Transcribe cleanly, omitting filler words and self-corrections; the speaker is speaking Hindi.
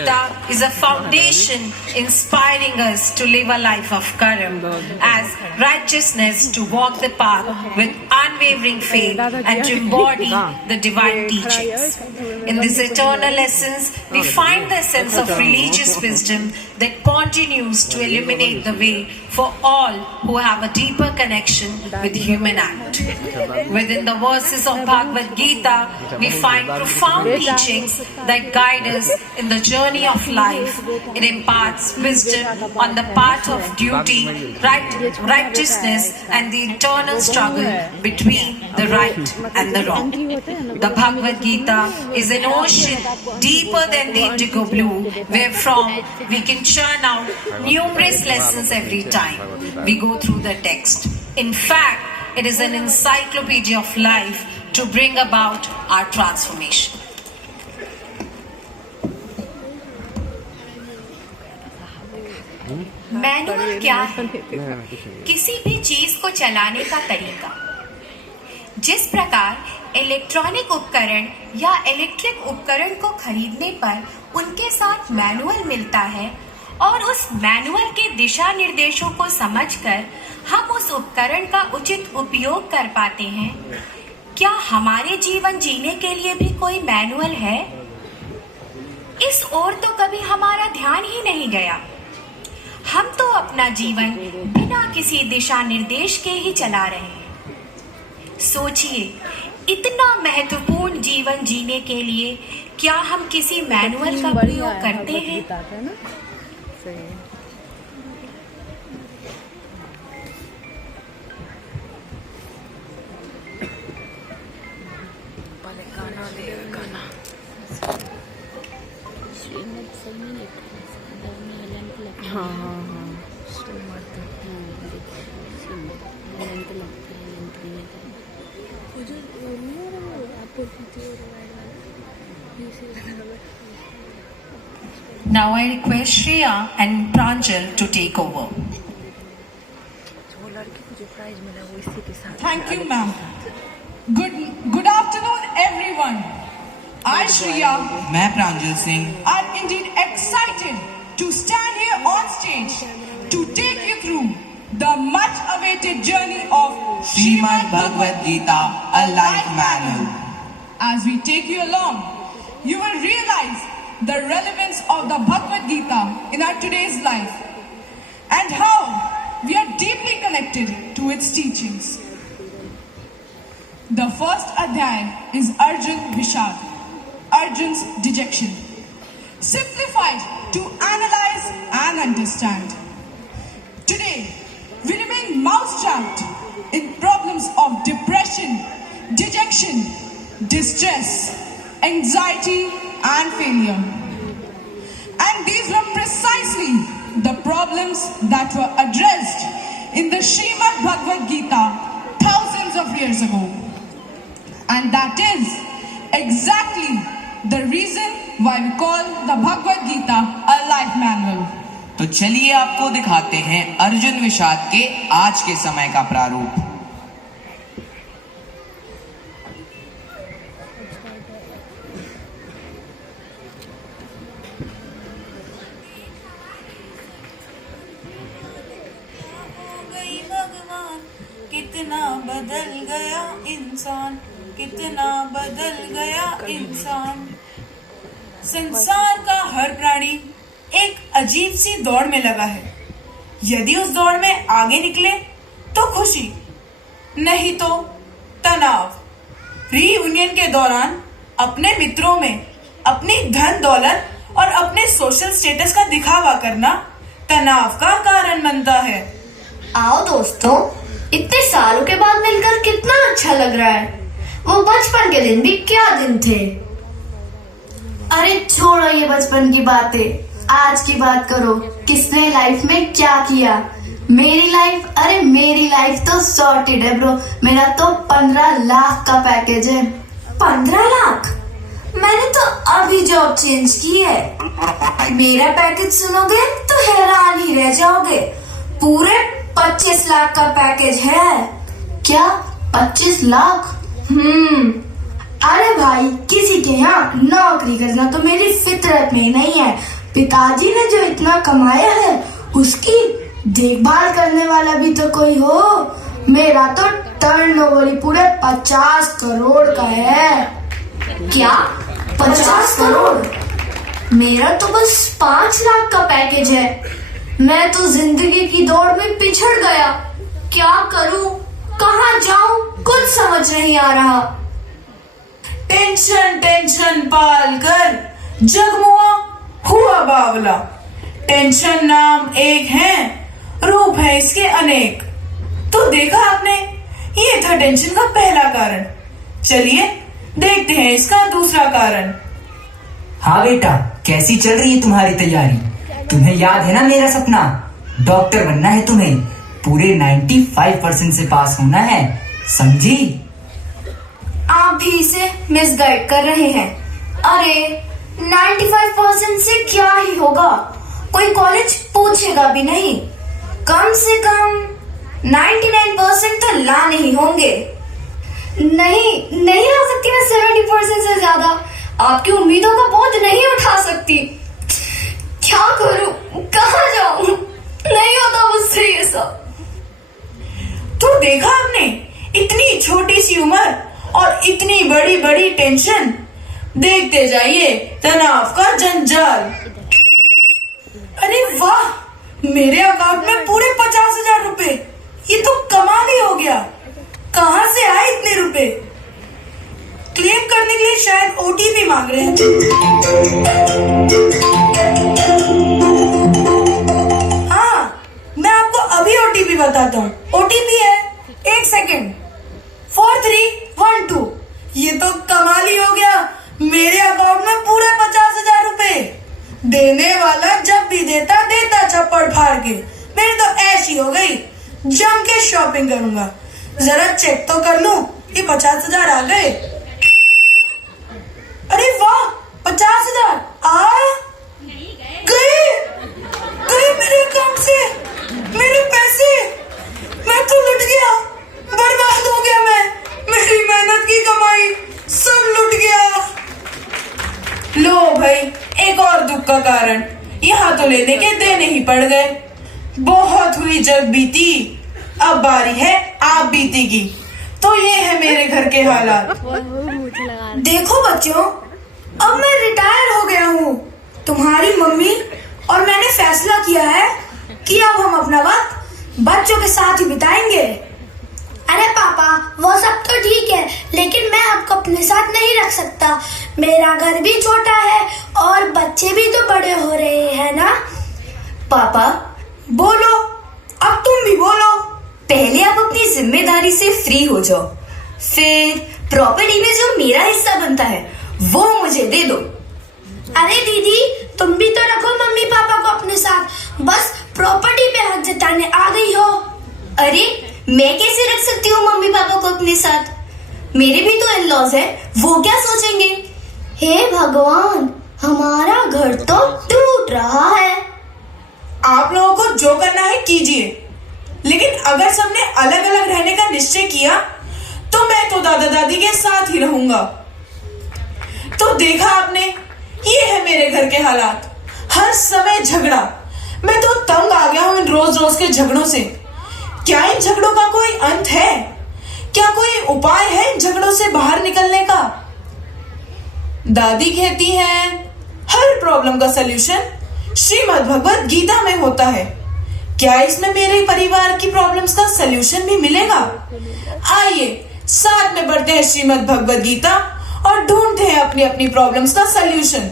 Gita is a foundation inspiring us to live a life of karam as righteousness, to walk the path with unwavering faith and to embody the divine teachings. In these eternal lessons, we find the sense of religious wisdom that continues to illuminate the way for all who have a deeper connection with human act. Within the verses of Bhagavad Gita, we find profound teachings that guide us in the journey of life. It imparts wisdom on the path of duty, righteousness, and the eternal struggle between the right and the wrong. The Bhagavad Gita is an ocean deeper than the indigo blue, wherefrom we can churn out numerous lessons every time we go through the text. In fact, it is an encyclopedia of life to bring about our transformation. Manual क्या है? किसी भी चीज को चलाने का तरीका। जिस प्रकार इलेक्ट्रॉनिक उपकरण या इलेक्ट्रिक उपकरण को खरीदने पर उनके साथ मैनुअल मिलता है और उस मैनुअल के दिशा निर्देशों को समझकर हम उस उपकरण का उचित उपयोग कर पाते हैं, क्या हमारे जीवन जीने के लिए भी कोई मैनुअल है? इस ओर तो कभी हमारा ध्यान ही नहीं गया। हम तो अपना जीवन बिना किसी दिशा निर्देश के ही चला रहे हैं। सोचिए, इतना महत्वपूर्ण जीवन जीने के लिए क्या हम किसी मैनुअल का प्रयोग करते हैं? Now I request Shreya and Pranjal to take over. Thank you, ma'am. Good afternoon, everyone. I, Shreya, मैं प्रांजल Singh are indeed excited to stand here on stage to take you through the much-awaited journey of Srimad Bhagavad Gita, a life manual. As we take you along, you will realize the relevance of the Bhagavad Gita in our today's life and how we are deeply connected to its teachings. The first adhyay is Arjun Vishad, Arjun's dejection, simplified to analyze and understand. Today, we remain mousetrapped in problems of depression, dejection, distress, anxiety, and failure. And these were precisely the problems that were addressed in the Srimad Bhagavad Gita thousands of years ago. And that is exactly the reason why we call the Bhagavad Gita a life manual. तो चलिए आपको दिखाते हैं अर्जुन विषाद के आज के समय का प्रारूप। कितना बदल गया इंसान, कितना बदल गया इंसान। संसार का हर प्राणी एक अजीब सी दौड़ में लगा है। यदि उस दौड़ में आगे निकले तो खुशी, नहीं तो तनाव। रीयूनियन के दौरान अपने मित्रों में अपनी धन दौलत और अपने सोशल स्टेटस का दिखावा करना तनाव का कारण बनता है। आओ दोस्तों, इतने सालों के बाद मिलकर कितना अच्छा लग रहा है। वो बचपन के दिन भी क्या दिन थे। अरे छोड़ो ये बचपन की बातें, आज की बात करो। किसने लाइफ में क्या किया? मेरी लाइफ तो सॉर्टेड है ब्रो। मेरा तो 15 लाख का पैकेज है। 15 लाख? मैंने तो अभी जॉब चेंज की है। मेरा पैकेज सुनोगे तो हैरान ही रह जाओगे। पूरे 25 लाख का पैकेज है। क्या 25 लाख? अरे भाई, किसी के यहाँ नौकरी करना तो मेरी फितरत में नहीं है। पिताजी ने जो इतना कमाया है उसकी देखभाल करने वाला भी तो कोई हो। मेरा तो टर्नओवर ही पूरे 50 करोड़ का है। क्या 50 करोड़? मेरा तो बस 5 लाख का पैकेज है। मैं तो जिंदगी की दौड़ में पिछड़ गया। क्या करूं, कहाँ जाऊं, कुछ समझ नहीं आ रहा। टेंशन पाल कर जगमुआ हुआ बावला। टेंशन नाम एक है, रूप है इसके अनेक। तो देखा आपने, ये था टेंशन का पहला कारण। चलिए देखते हैं इसका दूसरा कारण। हाँ बेटा, कैसी चल रही है तुम्हारी तैयारी? तुम्हें याद है ना मेरा सपना? डॉक्टर बनना है तुम्हें। पूरे 95% से पास होना है, समझी? आप भी इसे मिसगाइड कर रहे हैं। अरे 95% से क्या ही होगा, कोई कॉलेज पूछेगा भी नहीं। कम से कम 99% तो लाने ही होंगे। नहीं ला सकती मैं 70% से ज्यादा। आपकी उम्मीदों का बोझ नहीं उठा सकती। क्या करूं, कहाँ जाऊं? नहीं होता मुझसे ये सब। तो देखा आपने, इतनी छोटी सी उम्र और इतनी बड़ी बड़ी टेंशन। देखते जाइए तनाव का जंजाल। अरे वाह, मेरे अकाउंट में पूरे 50,000 रुपए। ये तो कमाल ही हो गया। कहाँ से आए इतने रुपए? क्लेम करने के लिए शायद ओटीपी मांग रहे हैं। हाँ, मैं आपको अभी ओटीपी बताता हूँ। ओटीपी है 1 सेकेंड 4312। ये तो कमाल ही हो गया। मेरे अकाउंट में पूरे 50,000 रुपए। देने वाला जब भी देता चप्पड़ फाड़ के। मेरी तो ऐसी हो गई, जम के शॉपिंग करूंगा। जरा चेक तो कर लूं, ये 50,000 आ गए। अरे वाह, 50,000 आ गए मेरे अकाउंट से। मेरे पैसे, मैं तो लुट गया, बर्बाद हो गया। मेरी मेहनत की कमाई सब लुट गया। लो भाई, एक और दुख का कारण। यहाँ तो लेने के देने ही पड़ गए। बहुत हुई जग बीती, अब बारी है आप बीती की। तो ये है मेरे घर के हालात। देखो बच्चों, अब मैं रिटायर हो गया हूँ। तुम्हारी मम्मी और मैंने फैसला किया है कि अब हम अपना वक्त बच्चों के साथ ही बिताएंगे। अरे पापा, वो सब तो ठीक है, लेकिन मैं आपको अपने साथ नहीं रख सकता। मेरा घर भी छोटा है और बच्चे भी तो बड़े हो रहे हैं ना। पापा बोलो, अब तुम भी बोलो। पहले आप अपनी जिम्मेदारी से फ्री हो जाओ, फिर प्रॉपर्टी में जो मेरा हिस्सा बनता है वो मुझे दे दो। अरे दीदी, तुम भी तो रखो मम्मी पापा को अपने साथ। बस प्रॉपर्टी पे हाथ जताने आ गई हो। अरे मैं कैसे रख सकती हूँ मम्मी पापा को अपने साथ? मेरे भी तो इन-लॉज है, वो क्या सोचेंगे? हे भगवान, हमारा घर तो टूट रहा है। आप लोगों को जो करना है कीजिए, लेकिन अगर सबने अलग अलग रहने का निश्चय किया तो मैं तो दादा दादी के साथ ही रहूंगा। तो देखा आपने, ये है मेरे घर के हालात। हर समय झगड़ा। मैं तो तंग आ गया हूं इन रोज रोज के झगड़ों से। क्या इन झगड़ों का कोई अंत है? क्या कोई उपाय है इन झगड़ों से बाहर निकलने का? दादी कहती हैं, हर प्रॉब्लम का सलूशन श्रीमद् भगवत गीता में होता है। क्या इसमें मेरे परिवार की प्रॉब्लम्स का सलूशन भी मिलेगा? आइए साथ में पढ़ते हैं श्रीमद् भगवत गीता और ढूंढते हैं अपनी अपनी प्रॉब्लम्स का सलूशन।